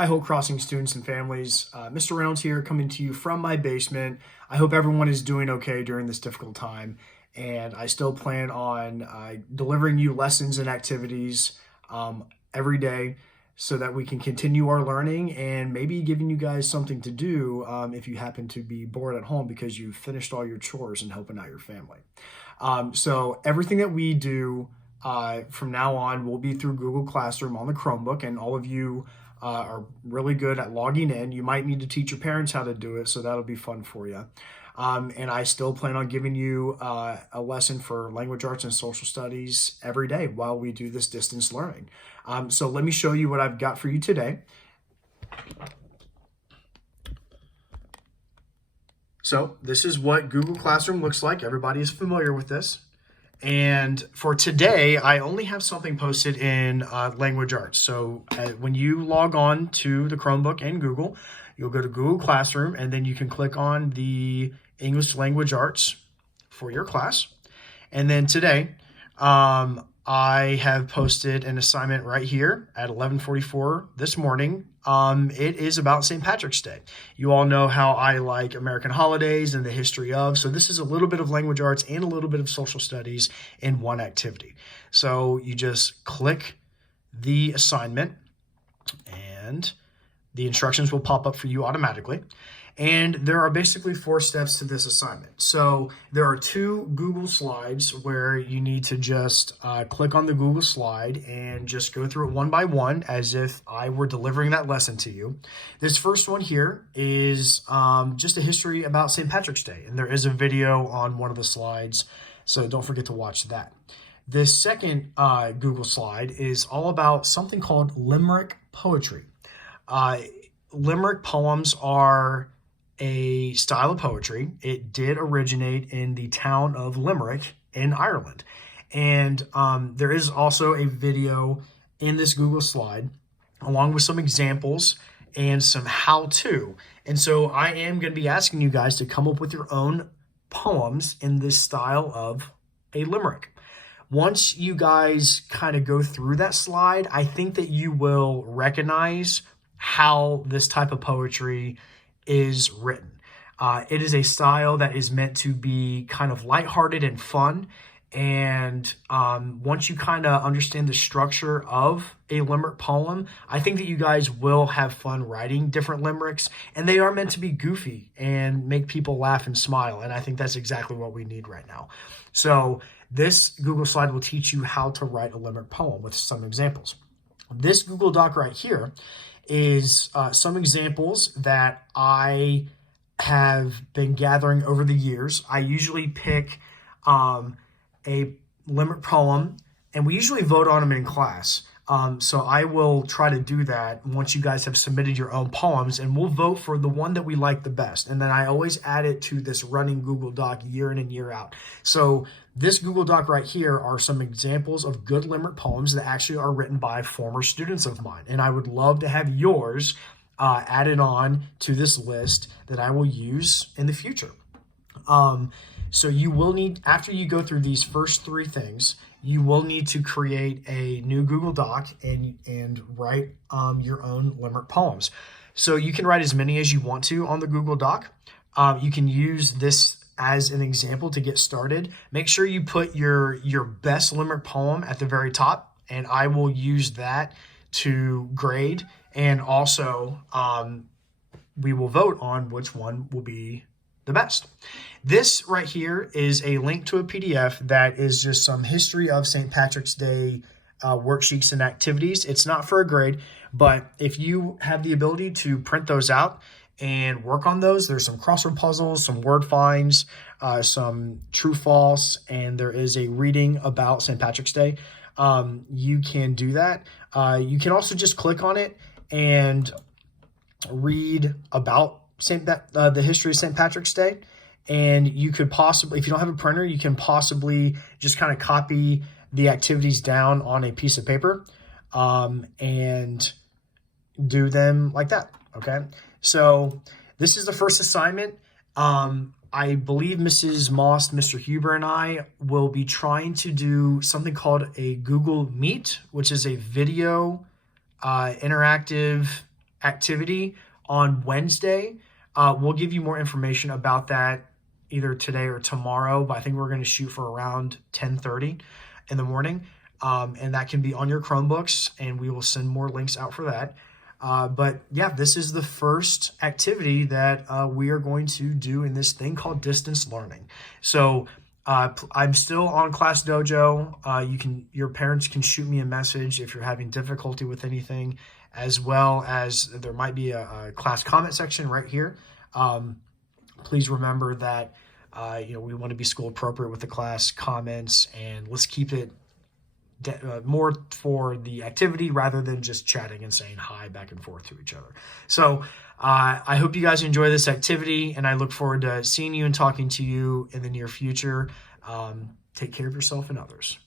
Hi, Hope Crossing students and families. Mr. Reynolds here, coming to you from my basement. I hope everyone is doing okay during this difficult time, and I still plan on delivering you lessons and activities every day so that we can continue our learning and maybe giving you guys something to do if you happen to be bored at home because you've finished all your chores and helping out your family. So everything that we do from now on will be through Google Classroom on the Chromebook, and all of you are really good at logging in. You might need to teach your parents how to do it, so that'll be fun for you. And I still plan on giving you a lesson for language arts and social studies every day while we do this distance learning. So let me show you what I've got for you today. So this is what Google Classroom looks like. Everybody is familiar with this. And for today, I only have something posted in language arts. So when you log on to the Chromebook and Google, you'll go to Google Classroom, and then you can click on the English language arts for your class. And then today, I have posted an assignment right here at 11:44 this morning. It is about St. Patrick's Day. You all know how I like American holidays and the history of, so this is a little bit of language arts and a little bit of social studies in one activity. So you just click the assignment and the instructions will pop up for you automatically. And there are basically 4 steps to this assignment. So there are 2 Google slides where you need to just click on the Google slide and just go through it one by one as if I were delivering that lesson to you. This first one here is just a history about St. Patrick's Day. And there is a video on one of the slides, so don't forget to watch that. This second Google slide is all about something called limerick poetry. Limerick poems are a style of poetry. It did originate in the town of Limerick in Ireland. And there is also a video in this Google slide along with some examples and some how-to. And so I am going to be asking you guys to come up with your own poems in this style of a limerick. Once you guys kind of go through that slide, I think that you will recognize how this type of poetry is written. It is a style that is meant to be kind of lighthearted and fun. And once you kind of understand the structure of a limerick poem, I think that you guys will have fun writing different limericks. And they are meant to be goofy and make people laugh and smile. And I think that's exactly what we need right now. So this Google slide will teach you how to write a limerick poem with some examples. This Google Doc right here is some examples that I have been gathering over the years. I usually pick a limerick poem, and we usually vote on them in class. So I will try to do that once you guys have submitted your own poems, and we'll vote for the one that we like the best. And then I always add it to this running Google Doc year in and year out. So this Google Doc right here are some examples of good limerick poems that actually are written by former students of mine. And I would love to have yours added on to this list that I will use in the future. So you will need, after you go through these first 3 things, you will need to create a new Google Doc and write your own limerick poems. So you can write as many as you want to on the Google Doc. You can use this as an example to get started. Make sure you put your best limerick poem at the very top, and I will use that to grade. And also, we will vote on which one will be the best. This right here is a link to a PDF that is just some history of St. Patrick's Day worksheets and activities. It's not for a grade, but if you have the ability to print those out and work on those, there's some crossword puzzles, some word finds, some true false, and there is a reading about St. Patrick's Day. You can do that. You can also just click on it and read about the history of St. Patrick's Day. And you could possibly, if you don't have a printer, you can possibly just kind of copy the activities down on a piece of paper and do them like that, okay? So this is the first assignment. I believe Mrs. Moss, Mr. Huber, and I will be trying to do something called a Google Meet, which is a video interactive activity on Wednesday. We'll give you more information about that either today or tomorrow, but I think we're going to shoot for around 10:30 in the morning. And that can be on your Chromebooks, and we will send more links out for that. But yeah, this is the first activity that we are going to do in this thing called distance learning. So I'm still on Class Dojo. Your parents can shoot me a message if you're having difficulty with anything, as well as there might be a class comment section right here. Please remember that we want to be school appropriate with the class comments, and let's keep it more for the activity rather than just chatting and saying hi back and forth to each other. So I hope you guys enjoy this activity, and I look forward to seeing you and talking to you in the near future. Take care of yourself and others.